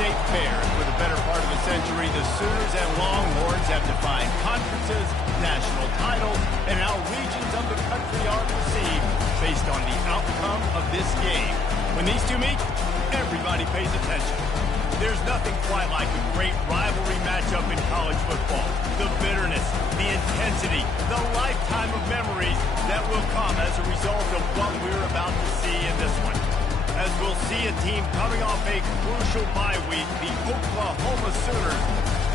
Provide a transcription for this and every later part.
State Fair. For the better part of a century, the Sooners and Longhorns have defined conferences, national titles, and how regions of the country are perceived based on the outcome of this game. When these two meet, everybody pays attention. There's nothing quite like a great rivalry matchup in college football. The bitterness, the intensity, the lifetime of memories that will come as a result of what we're about to see in this one. As we'll see a team coming off a crucial bye week, the Oklahoma Sooners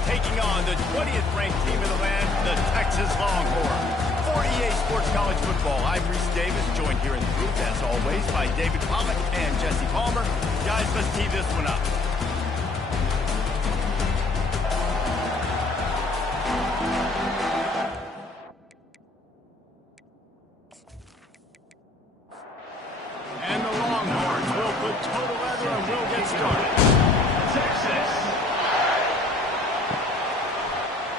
taking on the 20th ranked team in the land, the Texas Longhorns. For EA Sports College Football, I'm Reese Davis, joined here in the booth, as always, by David Pollack and Jesse Palmer. Guys, let's tee this one up. And the Longhorns will put total leather and will get started. Texas.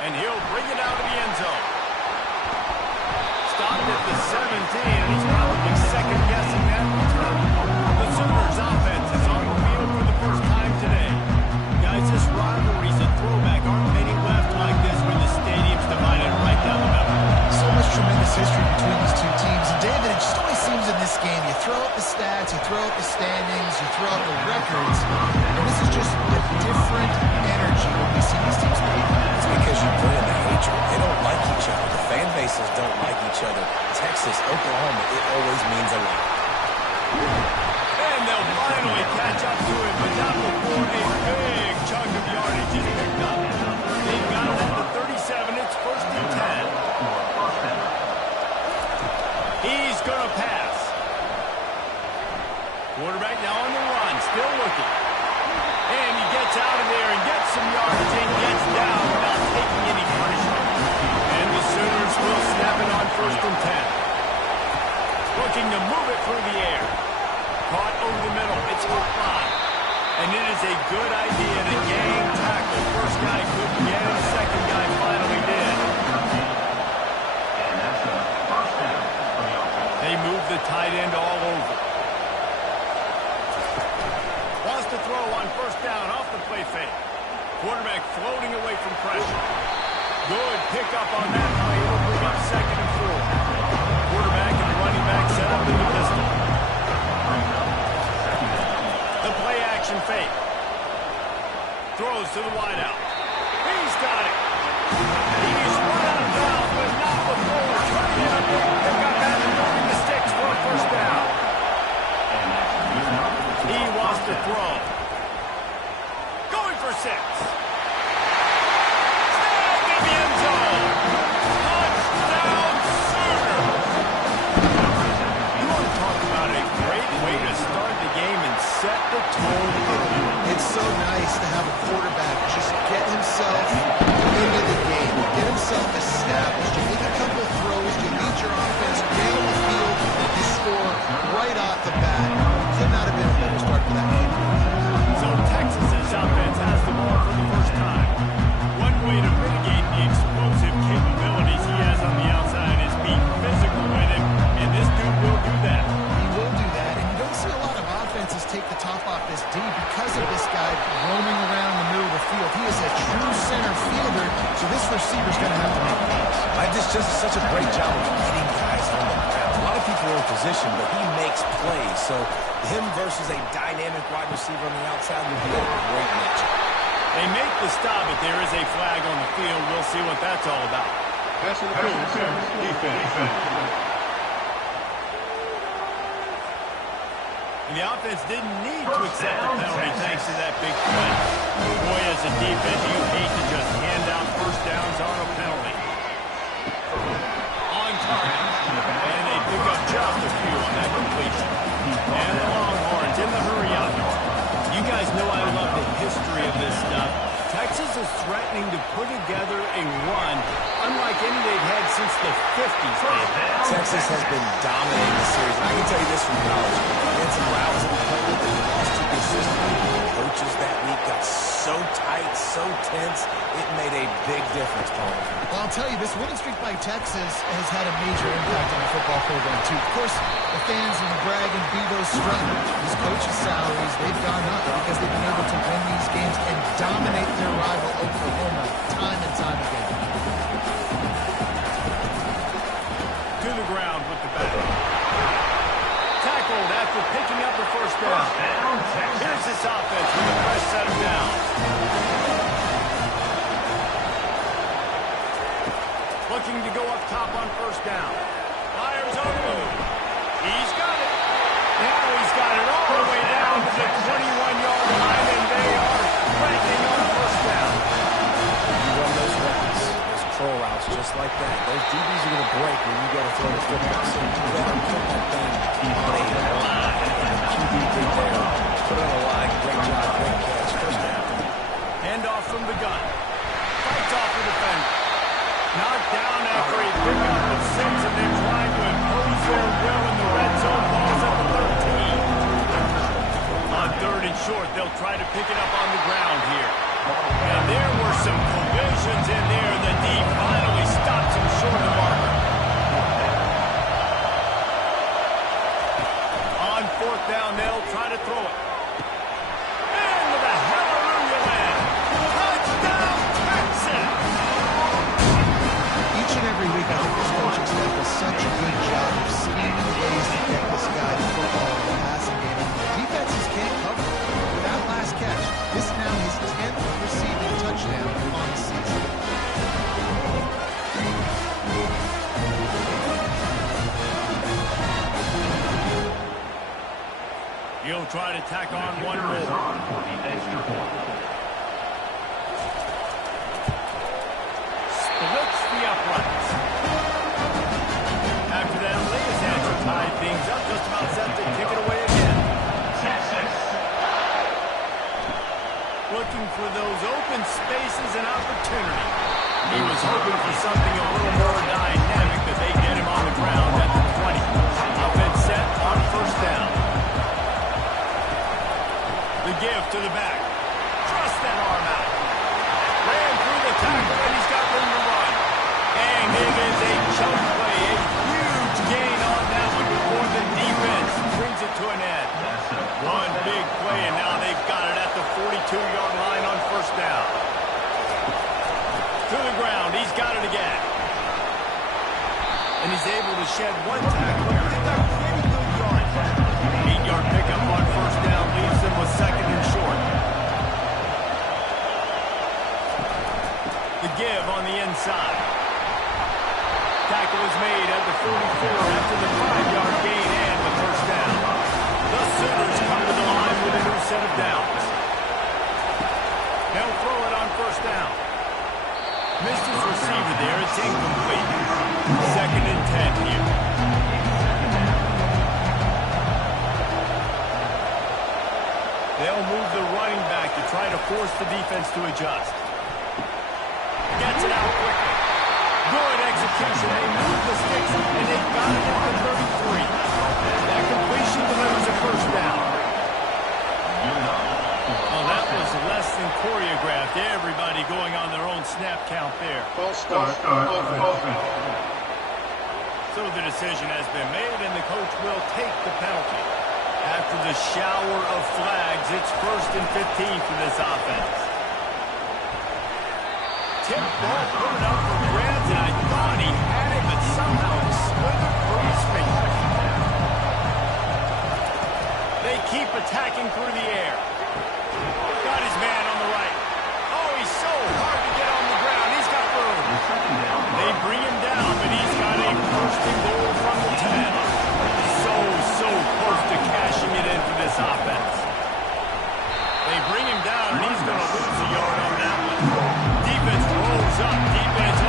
And he'll bring it out of the end zone. Stopped at the 17, and he's probably second-guessing that return. The Sooners offense is on the field for the first time today. Guys, this rivalry's a throwback. Aren't many left like this when the stadium's divided right down the middle. So much tremendous history between these two teams. And David, it just always seems in this game, you throw out the stats, you throw out the standings, you throw out the records, and this is just a different energy when we see these teams play. It's because you bring in the hatred. They don't like each other. The fan bases don't like each other. Texas, Oklahoma, it always means a lot. And they'll finally catch up to him, but not before a big chunk of yardage is picked up. They've got it at the 37. It's first and 10. He's going to pass. Quarterback now on the run, still looking. And he gets out of there and gets some yardage and gets down without taking any punishment. And the Sooners will snap it on first and 10. Looking to move it through the air. Caught over the middle. It's hot line. And it is a good idea to gang tackle. First guy couldn't get him. Second guy finally did. They move the tight end all over. Wants to throw on first down off the play fake. Quarterback floating away from pressure. Good pickup on that play. It'll bring up second and 4. Quarterback and running back set up in the pistol. The play action fake. Throws to the wideout. He's got it. He's run out of bounds, but not before. Turning it up. Pick up that and moving the sticks for a first down. He wants to throw. Going for 6. Snagged in the end zone. Touchdown, Sooner. You want to talk about a great way to start the game and set the tone early. It's so nice to have a quarterback just get himself into the game, get himself established. You make a couple of throws, you lead your offense down the field, you score right off the bat. Could not have been a better start to that game. So Texas's offense has the ball for the first time. One way to mitigate the explosive capabilities he has on the outside is being physical with him, and this dude will do that. He will do that, and you don't see a lot of offenses take the top off this D because of this guy roaming around the middle of the field. He is a true center fielder, so this receiver's going to have to make plays. This just does such a great job of getting guys on the ground. A lot of people are in position, but he makes plays. So him versus a dynamic wide receiver on the outside would be a great matchup. They make the stop, but there is a flag on the field. We'll see what that's all about. Pass interference. Defense. And the offense didn't need to accept the penalty thanks to that big play. Boy, as a defense, you hate to just hand out first downs on a penalty. On target. And they pick up just a few on that completion. And the Longhorns in the hurry up. You guys know I love the history of this stuff. Texas is threatening to put together a run unlike any they've had since the 50s. Texas has been dominating the series. I can tell you this from college. They had some routes that we played with that we lost too consistently. Coach coaches that week got so tight, so tense, it made a big difference, Paul. Well, I'll tell you, this winning streak by Texas has had a major impact on the football program, too. Of course, the fans and brag and be those strut. These coaches' salaries, they've gone up because they've been able to win these games and dominate their rival Oklahoma time and time again. To the ground with the bat. Tackled after picking up the first down. Here's this offense with a fresh set of downs. Looking to go up top on first down. Fires on the move. He's got it. Now he's got it all the way down to the 21-yard line, and they are threatening on first down. You run those routes, those curl routes just like that. Those DBs are going to break when you go to throw the football. So you better put that thing on a line. QB did there. Put it on a line. Great job. Great catch. First down. Handoff from the gun. Fights off the defender. Knocked down after he picked up the 6 and then trying to impose their will in the red zone. Ball's at the 13. On 3rd and short, they'll try to pick it up on the ground here. And there were some collisions in there. The D finally stops him short of the marker. On 4th down, they'll try to throw it. Into the hallelujah land. Touchdown, Texas! Each and every week, I think this coaching staff does such a good job of scheming ways to get this guy the football in the passing game. And defenses can't cover it. With that last catch, this now his 10th receiving touchdown on the season. He'll try to tack on one more. Splits the uprights. After that, Leah's hands are tied things up, just about set to kick it away again. Looking for those open spaces and opportunity. He was hoping for something a little more dynamic, that they get him on the ground at the 20. Offense set on first down. The give to the back. Thrust that arm out. Ran through the tackle, and he's got room to run. And it is a choke play. A huge gain on that one before the defense brings it to an end. One big play, and now they've got it at the 42-yard line on first down. To the ground. He's got it again. And he's able to shed one tackle and pick up pretty good yards. 8-yard pickup on first down leaves him with 2nd and short. The give on the inside. Tackle is made at the 44 after the 5-yard gain and the first down. The Sooners come to the line with a new set of downs. They'll throw it on first down. Missed his receiver there. It's incomplete. 2nd and 10 here. They'll move the running back to try to force the defense to adjust. Gets it out quickly. Good execution. They move the sticks, and they've got it at the 33. That completion delivers a first down. Well, that was less than choreographed. Everybody going on their own snap count there. False start. Offense. So the decision has been made, and the coach will take the penalty. After the shower of flags, it's 1st and 15 for this offense. Tip ball, put it up for grabs, and I thought he had it, but somehow it slithered through his fingers. They keep attacking through the air. Got his man on the right. Oh, he's so hard to get on the ground. He's got room. They bring him down, but he's got a 1st and goal from the 10. So close to cashing it in for this offense. They bring him down, and he's going to lose a yard on that one. Defense rolls up. Defense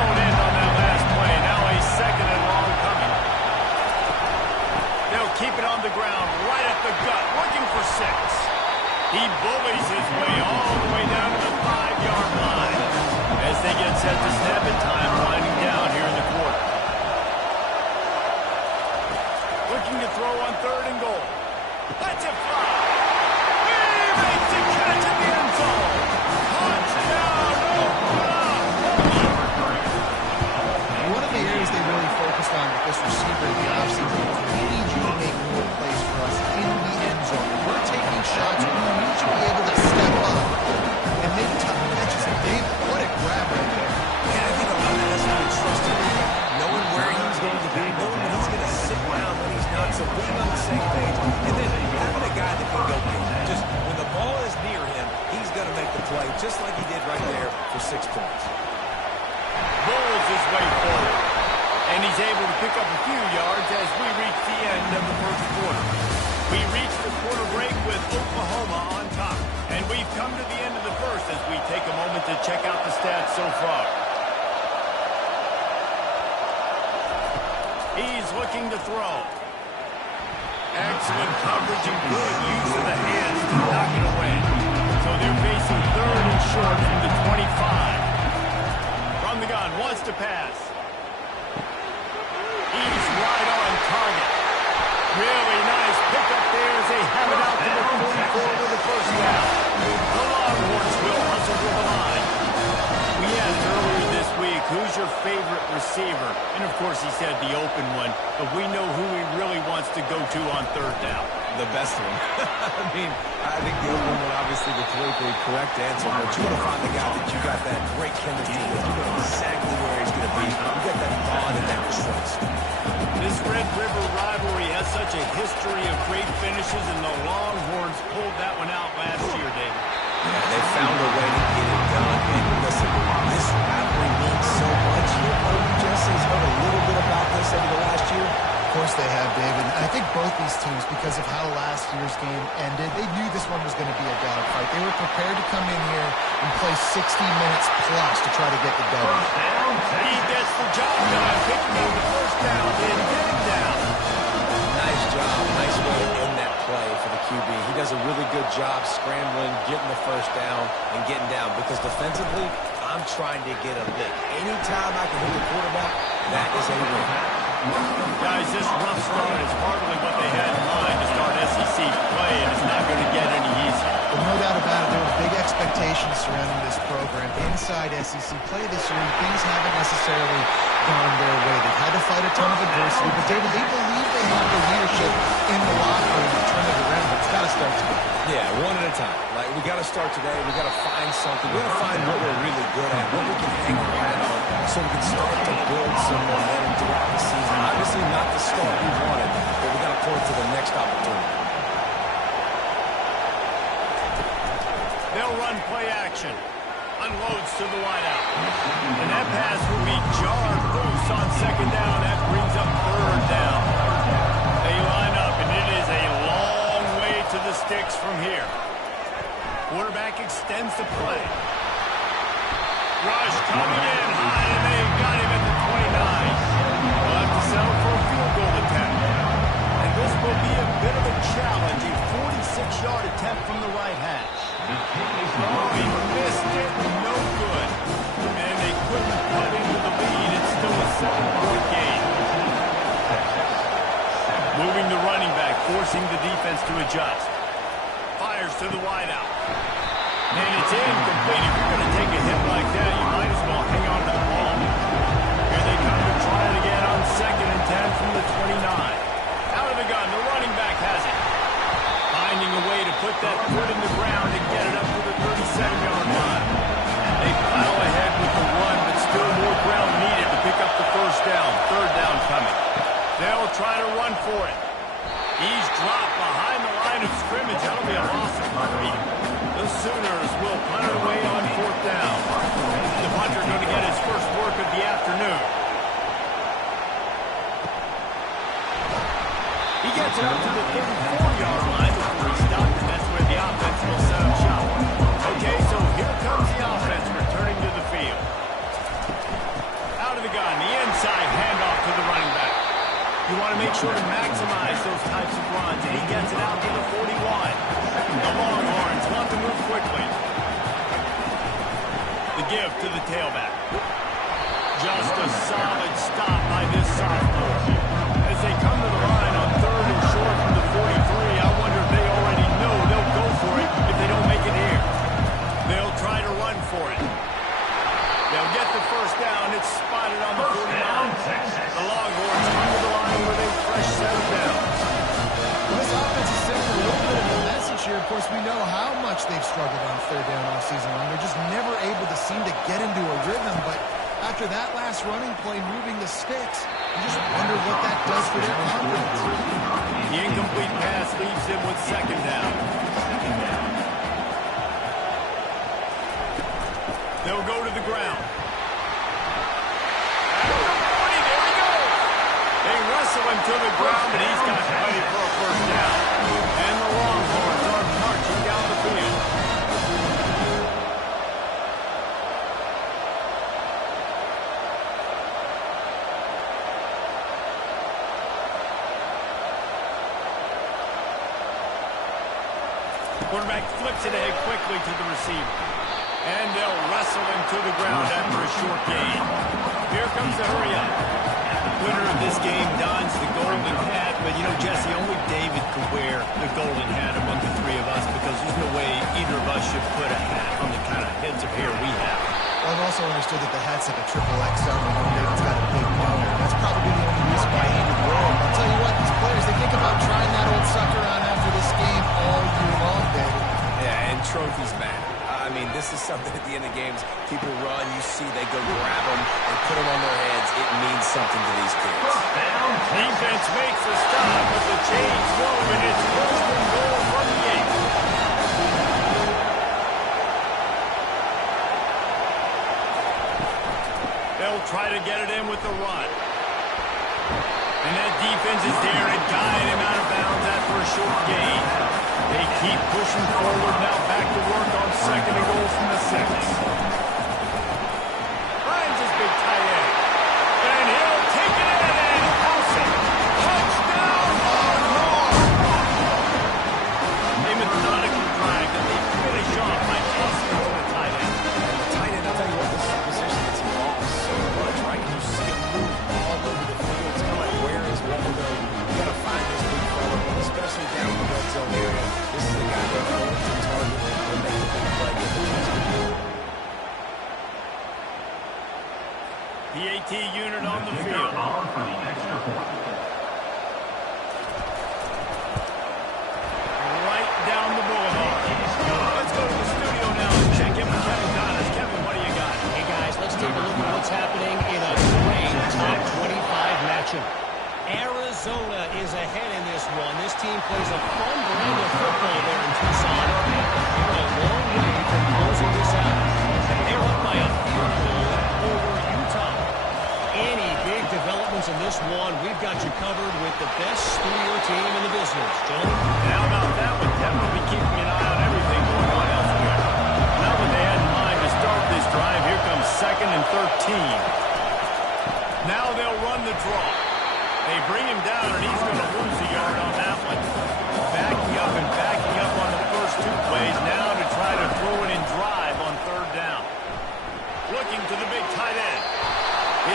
this receiver in the offseason. We need you to make more plays for us in the end zone. We're taking shots. We need you to be able to step up and make tough catches. And David, what a grab right there. Yeah, I think a lot of that has to do with trusting him, knowing where he's going to be, knowing that he's going to sit down when he's not, so being on the same page, and then having a guy that can go get it. Just when the ball is near him, he's going to make the play, just like he did right there for 6 points. Rolls his way forward, and he's able to pick up a few yards as we reach the end of the first quarter. We reach the quarter break with Oklahoma on top, and we've come to the end of the first as we take a moment to check out the stats so far. He's looking to throw. Excellent coverage and good use of the hands to knock it away. So they're facing 3rd and short from the 25. From the gun, wants to pass. He's right on target. Really nice pickup there as they have it out to the 44 with the first down. The Longhorns will hustle to the line. We asked earlier this week, who's your favorite receiver? And of course he said the open one, but we know who he really wants to go to on 3rd down. The best one. I mean, I think the open one, obviously the politically correct answer, but you want to find the guy that you got that great chemistry with. You know exactly where he's going to be. You got that bond and that trust. This Red River rivalry has such a history of great finishes, and the Longhorns pulled that one out last year, David. Yeah, they found a way to get it done. And listen, this rivalry means so much. Jesse's heard a little bit about this over the last year. Of course they have, David. And I think both these teams, because of how last year's game ended, they knew this one was going to be a dogfight. They were prepared to come in here and play 60 minutes plus to try to get the W. He gets the job done, picking up the first down and getting down. Nice job. Nice way to end that play for the QB. He does a really good job scrambling, getting the first down, and getting down. Because defensively, I'm trying to get a lick. Anytime I can hit the quarterback, that is a win. Guys, this rough start is hardly what they had in mind to start SEC play, and it's not going to get any easier. But no doubt about it, there were big expectations surrounding this program. Inside SEC play this year, things haven't necessarily gone their way. They've had to fight a ton of adversity, but David, they believe they have the leadership in the locker room to turn it around, but it's got to start today. Yeah, one at a time. Like, we got to start today. We got to find something. We got to find what we're really good at, what we can hang our hat on, so we can start to build some momentum throughout the season. Obviously not the start we wanted, but we got to point to the next opportunity. They'll run play action. Unloads to the wideout. And that pass will be jarred loose on 2nd down. That brings up 3rd down. They line up, and it is a long way to the sticks from here. Quarterback extends the play. Rush coming in high, and they got him at the 29. They'll have to settle for a field goal attempt. And this will be a bit of a challenge, a 46-yard attempt from the right hash. Oh, he missed it, no good. And they couldn't cut into the lead. It's still a 7-point game. Moving the running back, forcing the defense to adjust. Fires to the wideout. And it's incomplete. If you're going to take a hit like that, you might as well hang on to the ball. Here they come to try it again on 2nd and 10 from the 29. Out of the gun, the running back has it. Finding a way to put that foot in the ground and get it up to the 37-yard line. They plow ahead with the run, but still more ground needed to pick up the first down. 3rd down coming. They'll try to run for it. He's dropped behind the line of scrimmage. That'll be a loss of 3. The Sooners will punt it away on 4th down. The punter going to get his first work of the afternoon. He gets it up to the 34-yard line before he stopped, and that's where the offense will set up shop. Okay, so here comes the offense returning to the field. Out of the gun, the inside handoff to the running back. You want to make sure to maximize those types of runs, and he gets it out to the 41. The Longhorns want to move quickly. The give to the tailback. Just a solid stop by this sophomore. As they come to the line on 3rd and short from the 43, I wonder if they already know they'll go for it if they don't make it here. They'll try to run for it. They'll get the first down. It's spotted on the 49. The Longhorns come to the after that last running play, moving the sticks, you just wonder what that does for their confidence. The incomplete pass leaves him with second down. They'll go to the ground. There he goes. They wrestle him to the ground, but he's got ready for a first down. And the Longhorns are marching down the field. Quarterback flips it ahead quickly to the receiver. And they'll wrestle him to the ground after a short gain. Here comes the hurry up. The winner of this game dons the golden hat, but you know, Jesse, only David could wear the golden hat among the three of us because there's no way either of us should put a hat on the kind of heads of hair we have. Well, I've also understood that the hat's like a triple XL, and David's got a big boner. That's probably the only reason why he would wear it. I'll tell you what, these players, they think about trying that old sucker on after this game all year long, David. Yeah, and trophies matter. I mean, this is something at the end of games. People run, you see, they go grab them and put them on their heads. It means something to these kids. Defense makes a stop, but the chains move, and it's first and goal from the 8. They'll try to get it in with the run. And that defense is there to guide him out of bounds after a short gain. They keep pushing forward now, back to work on second and goal from the 6. Finds his big tight end. And he'll take it in and house it. Touchdown, Longhorns! They methodically drive that they finish off by tossing it to the tight end. The tight end, I'll tell you what, this is a position that's involved so much, right? You see him move all over the field. It's kind of like, where is Waldo? You got to find this big fella, especially down in the red zone area. This is the guy that's going to target and make the big play. The AT unit on the field. Right down the boulevard. Let's go to the studio now and check in with Kevin Donis. Kevin, what do you got? Hey, guys, let's take a look at what's happening in a great top 25 matchup. Arizona is ahead in this one. This team plays a fun brand of football there in Tucson. They're a long way from closing this out. They're up by a field goal over Utah. Any big developments in this one, we've got you covered with the best studio team in the business. John? And how about that one? Definitely keeping an eye on everything going on elsewhere. Not what they had in mind to start this drive. Here comes 2nd and 13. Now they'll run the draw. They bring him down, and he's going to lose a yard on that one. Backing up and backing up on the first 2 plays now to try to throw it and drive on 3rd down. Looking to the big tight end.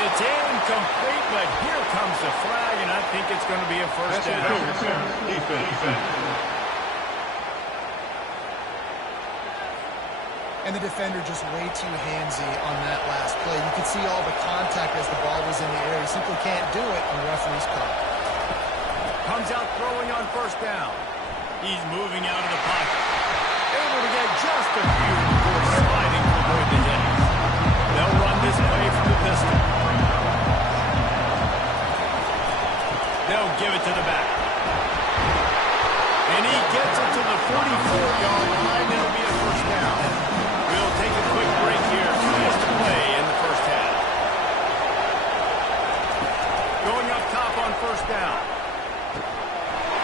It's incomplete, but here comes the flag, and I think it's going to be a first down. Defense. And the defender just way too handsy on that last play. You could see all the contact as the ball was in the air. He simply can't do it, and the referee's call. Comes out throwing on 1st down. He's moving out of the pocket. Able to get just a few before sliding to avoid the hit. They'll run this play from the pistol. They'll give it to the back. And he gets it to the 44-yard line. It'll be a first down. We'll take a quick break here. 2 minutes to play in the first half. Going up top on 1st down.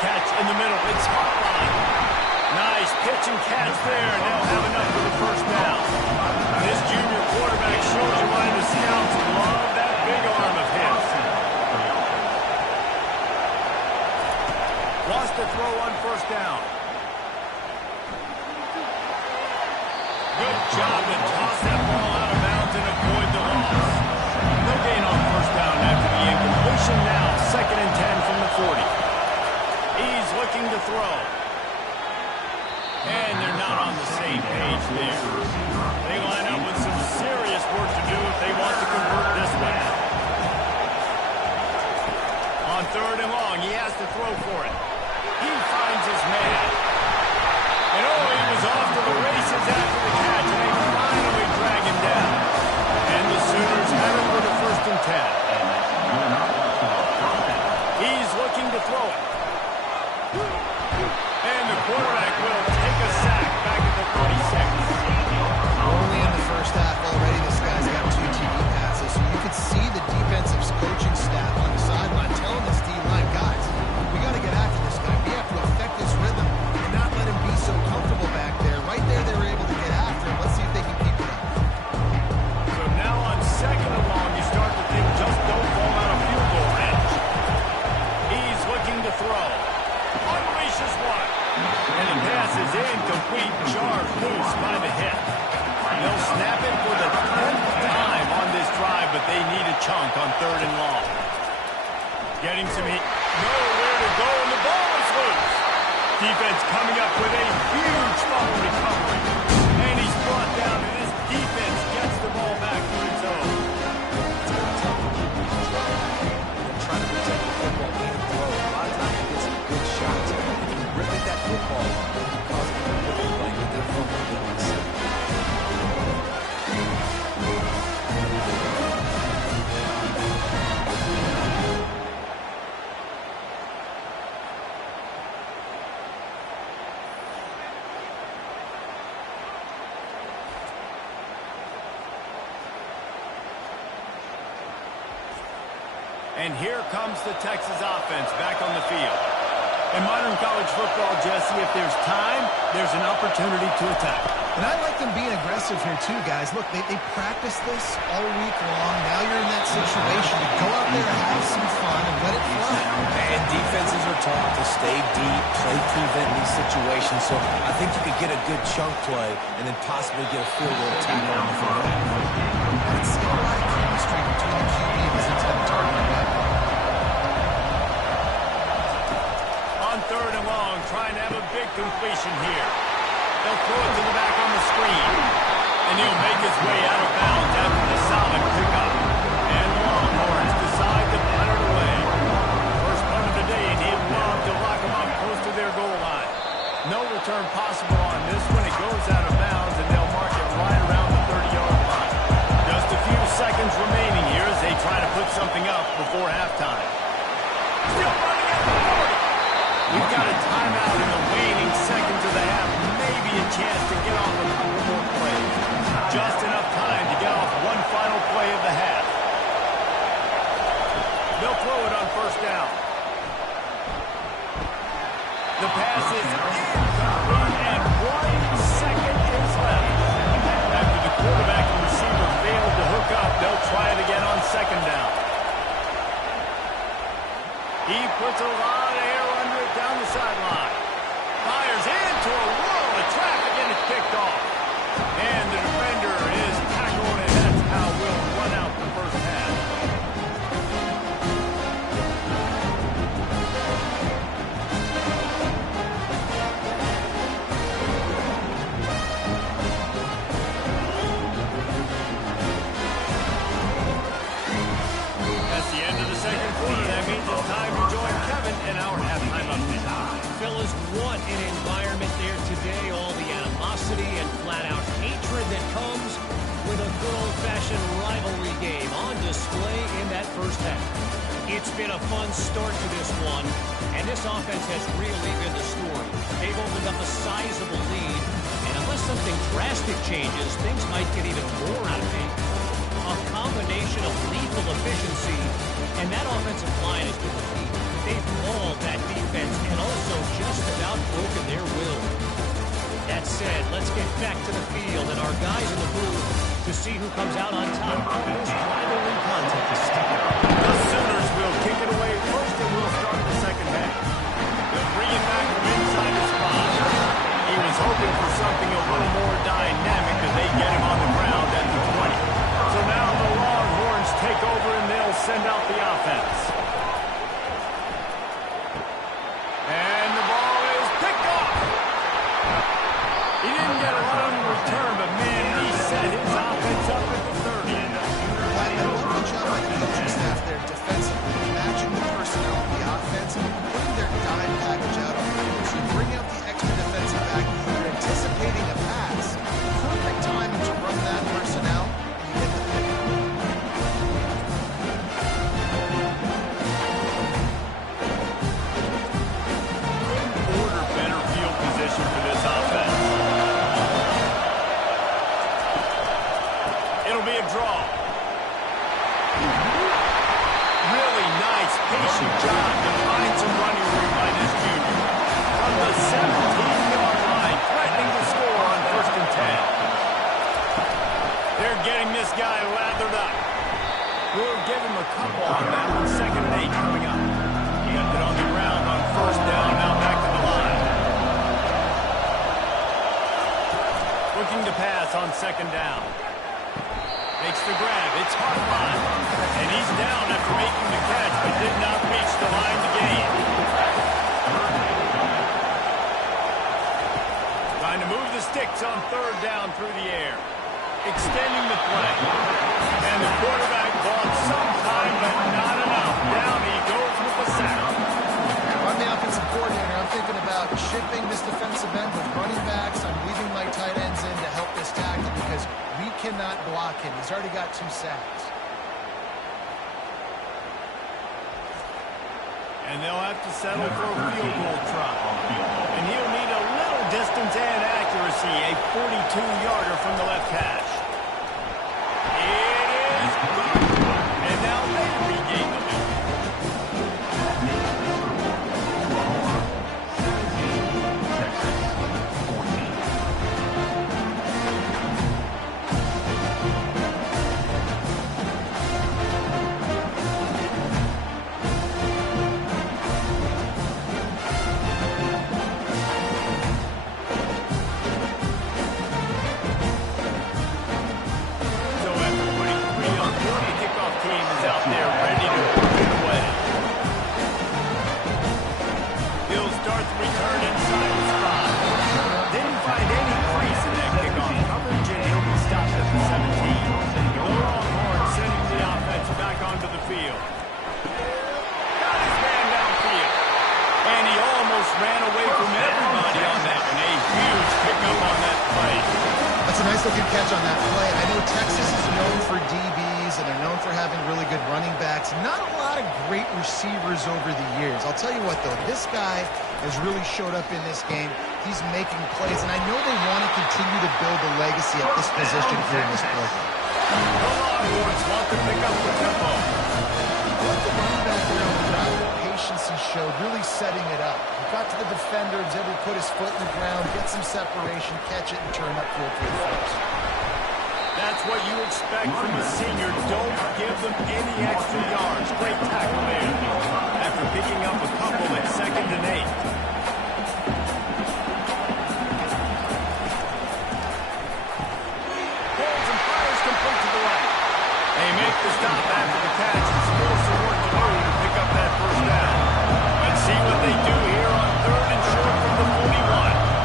Catch in the middle. It's hotline. Nice pitch and catch there. And they'll have enough for the first down. This junior quarterback shows you why the scouts love that big arm of his. Lost the throw on 1st down. Good job to toss that ball out of bounds and avoid the loss. No gain on 1st down after the incompletion. Now 2nd and 10 from the 40. He's looking to throw. And they're not on the same page there. They line up with some serious work to do if they want to convert this one. On 3rd and long, he has to throw for it. He finds his man. And he was off to the races after the catch, and they finally drag him down. And the Sooners have it Getting some heat. Nowhere to go, and the ball is loose. Defense coming up with a huge fumble recovery. And he's brought down, and his defense gets the ball back to its own. They're trying to protect the football and throw. A lot of times you get some good shots. If you rip at that football, it can cause them to look like they're fumbling. And here comes the Texas offense back on the field. In modern college football, Jesse, if there's time, there's an opportunity to attack. And I like them being aggressive here too, guys. Look, they practice this all week long. Now you're in that situation to go out there and have some fun and let it fly. And defenses are taught to stay deep, play prevent these situations. So I think you could get a good chunk play and then possibly get a field goal tackle on the field. I'd see a lot of chemistry between the QB and his intended target. On third and long, trying to have a big completion here. They'll throw it to the back on the screen. And he'll make his way out of bounds after the solid pickup. And Longhorns decide to punt it away. First punt of the day, and he'd love to lock them up close to their goal line. No return possible on this one. It goes out of bounds, and they'll mark it right around the 30-yard line. Just a few seconds remaining here as they try to put something up before halftime. Still running at the 40. We've got a timeout in the waning seconds of the half. Maybe a chance to get off a couple more plays. Just enough time to get off one final play of the half. They'll throw it on first down. The pass is incomplete, and 1 second is left. After the quarterback and receiver failed to hook up, they'll try it again on second down. He puts a lot of air under it down the sideline. Fires into a wall of traffic, and it's picked off. And the defender is tackled, and that's how we'll run out the first half. That's the end of the second quarter. That means it's time to join Kevin in our halftime update. Fellas, what an environment there today. All the animosity and flat-out hatred that comes with a good old-fashioned rivalry game on display in that first half. It's been a fun start to this one, and this offense has really been the story. They've opened up a sizable lead, and unless something drastic changes, things might get even more out of it. A combination of lethal efficiency, and that offensive line has been the key. They've mauled that defense and also just about broken their will. That said, let's get back to the field and our guys in the booth to see who comes out on top of this rivalry contest. The Sooners will kick it away first, and we'll start the second half. They'll bring it back from inside the spot. He was hoping for something a little more dynamic as they get him on the ground at the 20. So now the Longhorns take over, and they'll send out the offense. And the ball is picked off. He didn't get a lot in return, but man, he set his offense up at the 30. I love the job by the coaching staff there defensively, matching the personnel of the offense, putting their dime package out on the field. So you bring out the extra defensive back, you're anticipating a pass. Perfect timing to run that personnel, and you get the pick. Order better field position for this offense. It'll be a draw. Really nice, patient job to find some running room by this junior. From the 17-yard line, threatening to score on first and 10. They're getting this guy lathered up. We'll give him a couple on that one. Second and 8 coming up. He got it on the ground on first down, now back to the line. Looking to pass on second down. Makes the grab. It's Hartline. And he's down after making the catch, but did not reach block him. He's already got 2 sacks. And they'll have to settle for a field goal try. And he'll need a little distance and accuracy. A 42-yarder from the left hash. It is good. And now they regain the lead. Nice-looking catch on that play. I know Texas is known for DBs, and they're known for having really good running backs. Not a lot of great receivers over the years. I'll tell you what, though, this guy has really showed up in this game. He's making plays, and I know they want to continue to build a legacy at this position here in this program. The Longhorns want to pick up the tempo. I like the running back there on the ground, the patience he showed, really setting it up. He got to the defender, was able to put his foot in the ground, get some separation, catch it, and turn upfield for the first. That's what you expect from a senior. Don't give them any extra yards. Great tackle there. After picking up a couple at 2nd and 8. Pulls and fires complete to the right. They make the stop after the catch. And still some work to do to pick up that first down. Let's see what they do here on 3rd and short from the 41.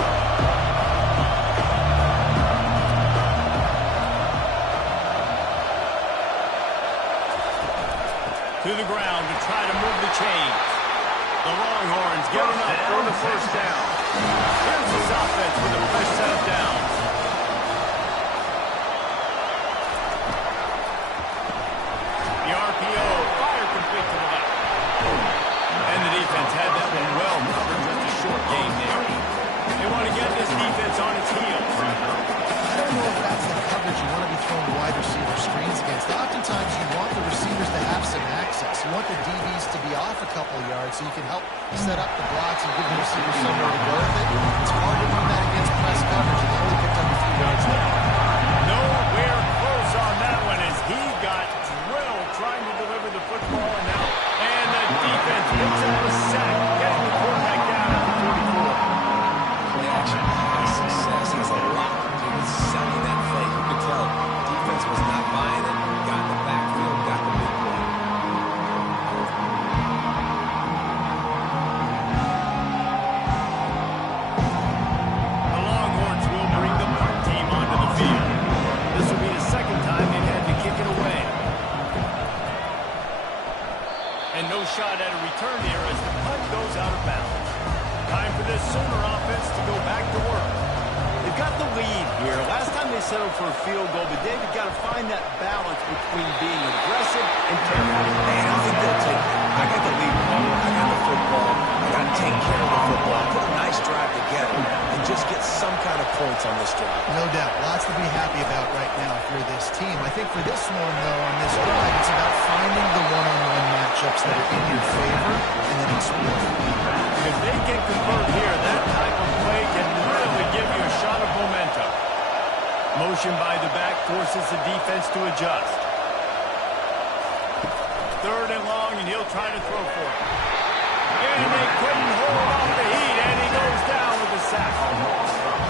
To the ground to try to move the chains. The Longhorns getting up for the first down. Here's this offense with a fresh set of downs. The RPO, fire complete to the left. And the defense had that one well covered, just a short game there. They want to get this defense on its heels. I don't know if that's the coverage you want to be throwing wide receiver screens against. Oftentimes you want the receivers to have some access. You want the DBs to be off a couple of yards so you can help set up the blocks and give the receivers somewhere to go with it. It's hard to do that against press coverage, and they only picked up a few yards there. Nowhere close on that one as he got drilled trying to deliver the football now. And the defense picks up a sack, getting the quarterback down at the 44. Play action has success, has a lot to do with selling that play. You could tell defense was not buying it, got in the backfield, got the big play. The Longhorns will bring the punt team onto the field. This will be the second time they've had to kick it away. And no shot at a return here as the punt goes out of bounds. Time for this Sooner offense to go back to work. They've got the lead here. Last time they settled for a field goal, but David got to find that balance between being aggressive and careful. Man, I think they'll take it. I got the lead. I got the football. I got to take care of the football. Put a nice drive together and just get some kind of points on this drive. No doubt. Lots to be happy about right now if you're this team. I think for this one, though, on this drive, it's about finding the one-on-one matchups that are in your favor and then exploiting. If they can convert here, that type of play can really give you a shot of momentum. Motion by the back forces the defense to adjust. 3rd and long, and he'll try to throw for it. And they couldn't hold off the heat, and he goes down with a sack.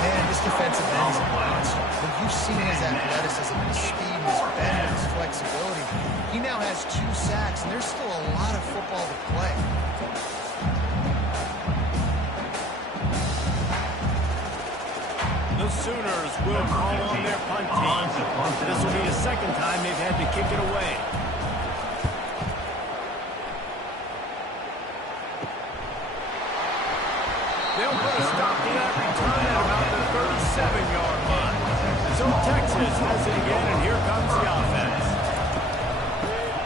Man, this defensive end is a monster. But you've seen his athleticism, his speed, his bend, his flexibility. He now has 2 sacks, and there's still a lot of football to play. The Sooners will call on their punt team. This will be the second time they've had to kick it away. They'll put a stop to that return at about the 37-yard line. So Texas has it again, and here comes the offense.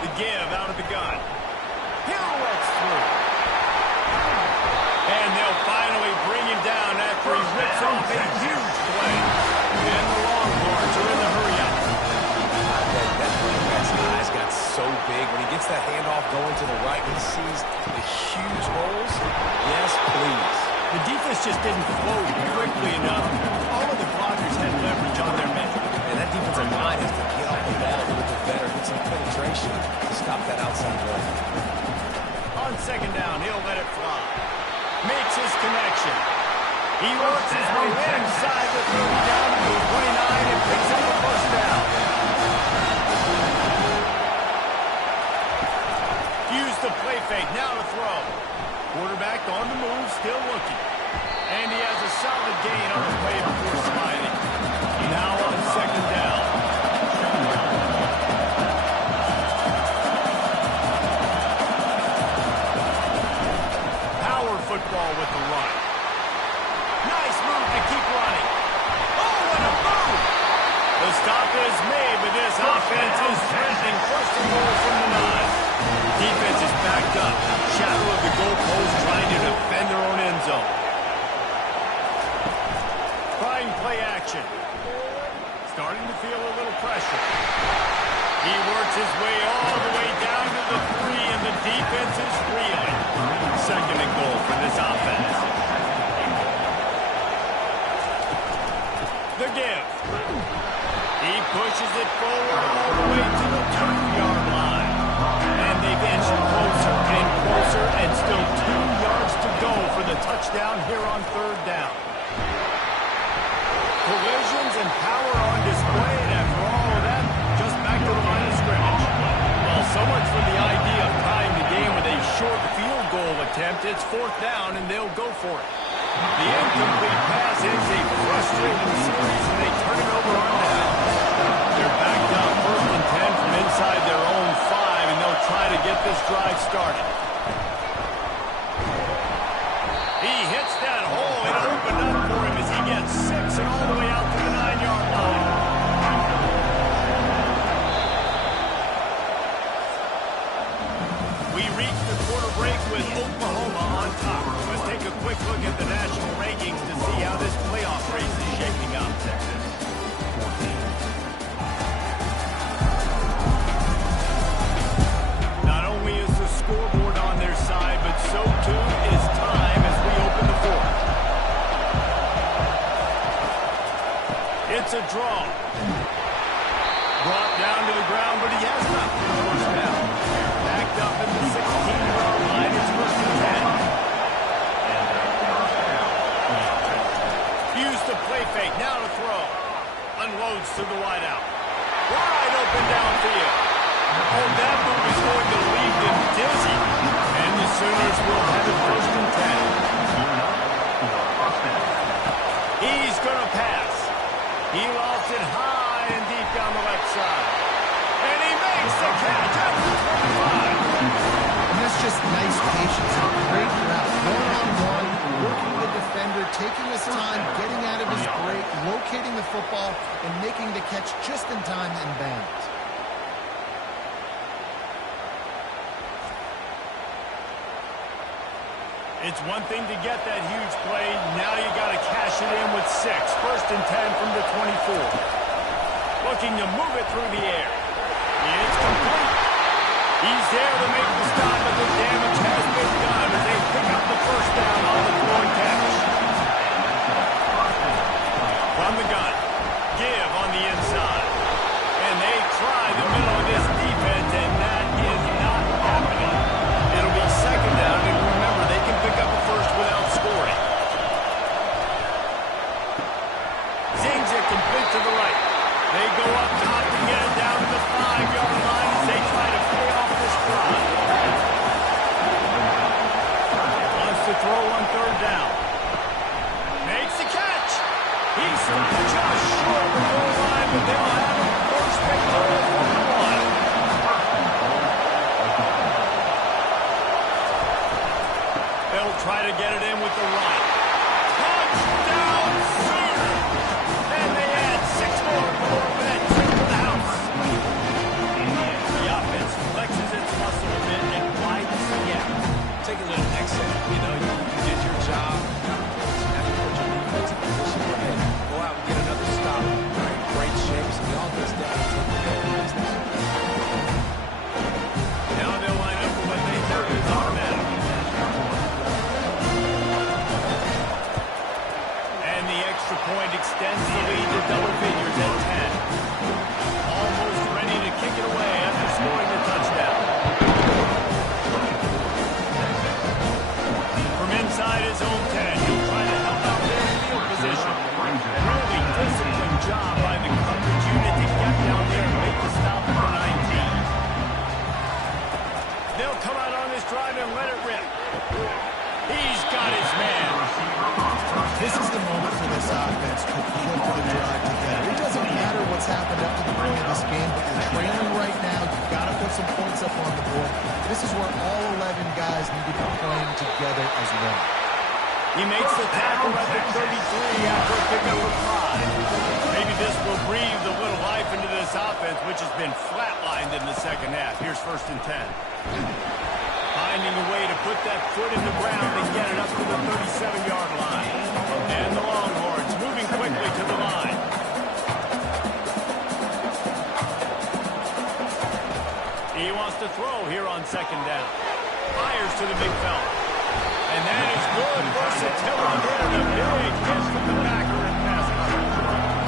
The give out of the gun. Pirouettes through. And they'll finally bring him down after he rips off a huge play. And the Longhorns are in the hurry-up. I bet that running back's eyes got so big when he gets that handoff going to the right and he sees the huge holes. Yes, please. The defense just didn't flow quickly enough. All of the blockers had leverage on their men. And that defensive line has to get off the ball a little bit better, get some penetration to stop that outside run. On second down, he'll let it fly. Makes his connection. He works his way inside the 30 down to the 29 and picks up a first down. Use the play fake, now to throw. Quarterback on the move, still looking. And he has a solid gain on the play before sliding. Now on second down. Power football with the run. Nice move to keep running. Oh, what a move! The stop is made, but this offense is threatening first and goal from the 9. Defense is backed up. Shadow of the goalpost trying to defend their own end zone. Trying play action. Starting to feel a little pressure. He works his way all the way down to the 3, and the defense is reeling. Second and goal for this offense. The give. He pushes it forward all the way to the 2-yard line. And they've inched closer and closer, and still 2 yards to go for the touchdown here on third down. Collisions and power on display, and after all of that, just back to the line of scrimmage. Well, so much for the idea of tying the game with a short field goal attempt. It's fourth down, and they'll go for it. The incomplete pass is a frustrating series, and they turn it over on downs. They're backed up first and 10 from inside their own 5, and they'll try to get this drive started. He hits that hole. It opened up for him as he gets 6 and all the way out to the 9-yard line. We reach the quarter break with Oklahoma on top. Let's take a quick look at the national rankings to see how this playoff race is shaping up. Not only is the scoreboard on their side, but so too is time as we open the fourth. It's a draw. Brought down to the ground, but he has not for the first down. Backed up at the 16-yard line. It's first and 10. Use the play fake. Now to throw. Unloads to the wideout. Wide open downfield. Oh, that move is going to leave them dizzy. And the Sooners will have it first and 10. He's going to pass. He lofts it high and deep down the left side. And he makes the catch at the 25. And that's just nice patience. A great route. One-on-one, working the defender, taking his time, getting out of his break, locating the football, and making the catch just in time and bounds. It's one thing to get that huge play. Now you got to cash it in with 6. First and 10 from the 24. Looking to move it through the air. It's complete. He's there to make the stop, but the damage has been done as they pick up the first down on the throw and catch. From the gun. Give on the inside. And they try the middle of this defense, and that is not happening. It'll be second down, and remember, they can pick up a first without scoring. Zings it complete to the right. They go up top to get it down to the 5-yard line as they try to pay off this drive. Wants to throw on third down. Makes the catch. He stopped just short of the goal line, but they'll have it first and goal from the 1. They'll try to get it in with the run. Touchdown, Sooners! And they add 6 more out on this drive and let it rip. He's got his man. This is the moment for this offense to put the drive together. It doesn't matter what's happened up to the point of this game, but you're trailing right now. You've got to put some points up on the board. This is where all 11 guys need to be playing together as one. He makes the tackle at the 33 after a pickup of 5. Maybe this will breathe a little life into this offense, which has been flatlined in the second half. Here's 1st and 10. Finding a way to put that foot in the ground and get it up to the 37-yard line. And the Longhorns moving quickly to the line. He wants to throw here on 2nd down. Fires to the big fella. And that is good versatility there, and a big hit from the backer and pass coverage.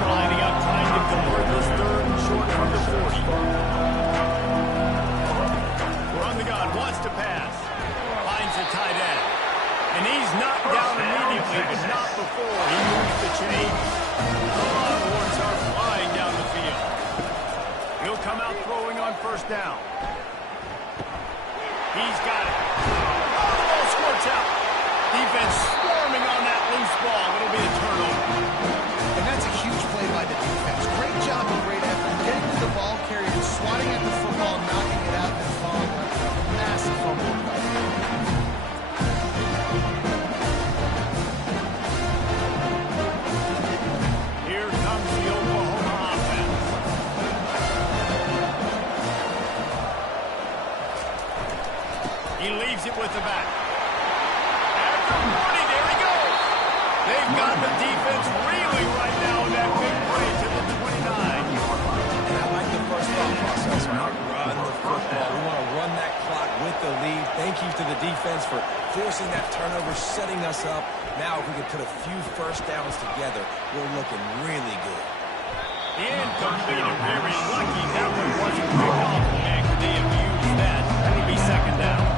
Lining up, trying to convert this 3rd and short from the 40. We're on the gun, wants to pass. Finds a tight end. And he's knocked down immediately, but not before he moves the chains. The Longhorns are flying down the field. He'll come out throwing on 1st down. He's got it. Out. Defense swarming on that loose ball. It'll be a turnover. And that's a huge play by the defense. Great job and great effort. Getting to the ball carrier and swatting at the football, knocking it out, and falling on a massive fumble. Here comes the Oklahoma offense. He leaves it with the back. There he goes. They've got the defense reeling right now in that big play to the 29. And I like the first thought process, right? Run the football. We want to run that clock with the lead. Thank you to the defense for forcing that turnover, setting us up. Now if we can put a few 1st downs together, we're looking really good. Incomplete and very lucky that one wasn't picked off. Man, could they have used that? That would be 2nd down.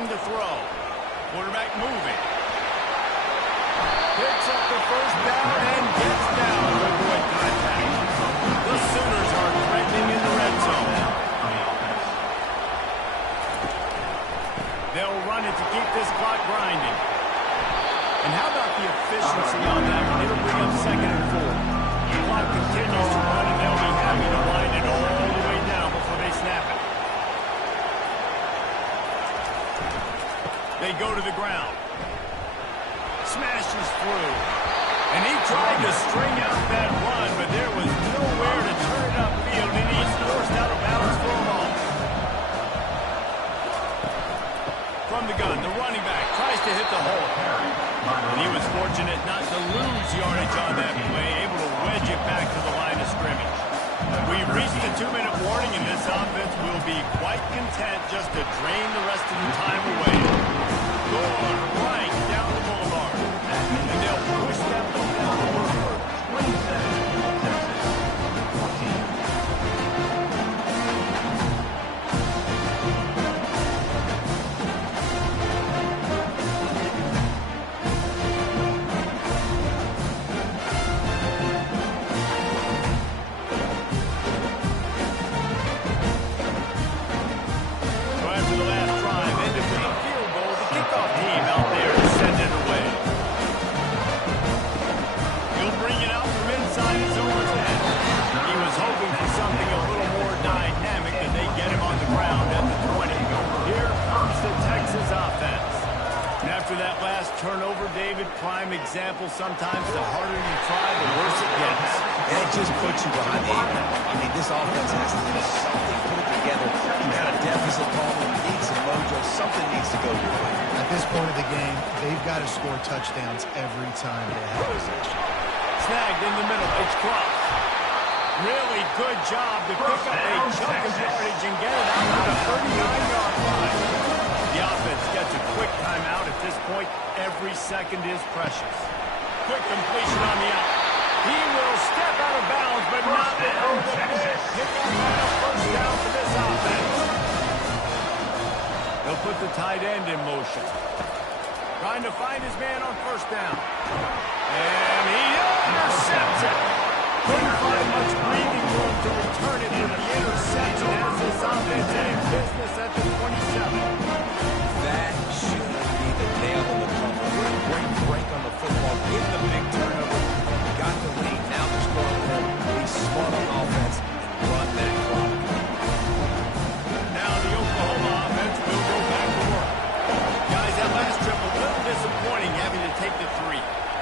To throw. Quarterback moving. Picks up the 1st down and gets down to avoid contact. The Sooners are threatening in the red zone. They'll run it to keep this clock grinding. And how about the efficiency on that one? It'll bring up 2nd and 4. The clock continues to run, and they'll be happy to wind it all the way down before they snap it. They go to the ground. Smashes through. And he tried to string out that run, but there was nowhere to turn it upfield, and he's forced out of bounds for a moment. From the gun, the running back tries to hit the hole. And he was fortunate not to lose yardage on that play, able to wedge it back to the line of scrimmage. We've reached the 2-minute warning, and this offense will be quite content just to drain the rest of the time away. Going right down the boulevard. And they'll push that one down the boulevard. Turnover, David, prime example. Sometimes the harder you try, the worse it gets. And it just puts you behind the 8 ball. I mean, this offense has to do something, put it together. You had a deficit problem, you need some mojo. Something needs to go your way. At this point of the game, they've got to score touchdowns every time they have possession. Snagged in the middle. It's crossed. Really good job to pick up a chunk of yardage and get it out to the 39-yard line. The offense gets a quick timeout. At this point, every second is precious. Quick completion on the out. He will step out of bounds, but not before the pick up and a 1st down for this offense. They'll put the tight end in motion. Trying to find his man on 1st down. And he intercepts it. Couldn't find much breathing room to return it with the interception as this offense in business at the 27. That should be the nail in the cover. What a great break on the football. Get the big turnover. Got the lead. Now they're scoring them. Be smart on offense and run that clock. Now the Oklahoma offense will go back to work. Guys, that last trip a little disappointing having to take the 3.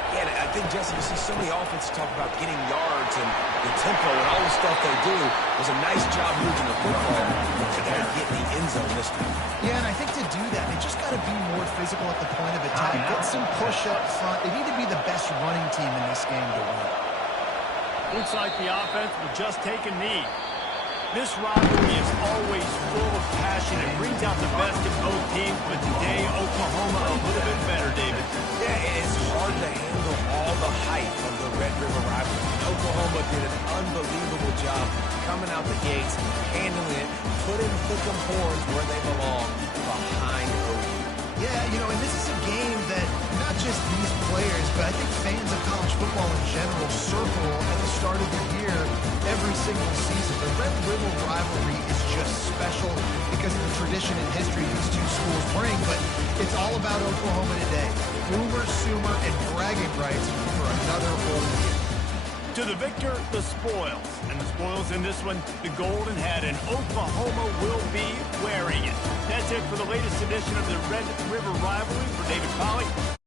Yeah, I think, Jesse, you see so many offenses talk about getting yards and the tempo and all the stuff they do. It was a nice job moving the football, but they got to get in the end zone this time. Yeah, and I think to do that, they just got to be more physical at the point of attack. Get some push up front. They need to be the best running team in this game to win. Looks like the offense will just take a knee. This rivalry is always full of passion. It brings out the best in both teams, but today, Oklahoma a little bit better, David. Yeah, it's hard to handle all the hype of the Red River rivalry. Oklahoma did an unbelievable job coming out the gates, handling it, putting Hook'em horns where they belong, behind OU. Yeah, you know, and this is a game that not just these players, but I think fans of college football in general circle at the start of the year every single season. The Red River rivalry is just special because of the tradition and history these two schools bring, but it's all about Oklahoma today. Boomer, Sumer, and bragging rights for another whole year. To the victor, the spoils. And the spoils in this one, the golden hat, and Oklahoma will be wearing it. That's it for the latest edition of the Red River rivalry. For David Pollack,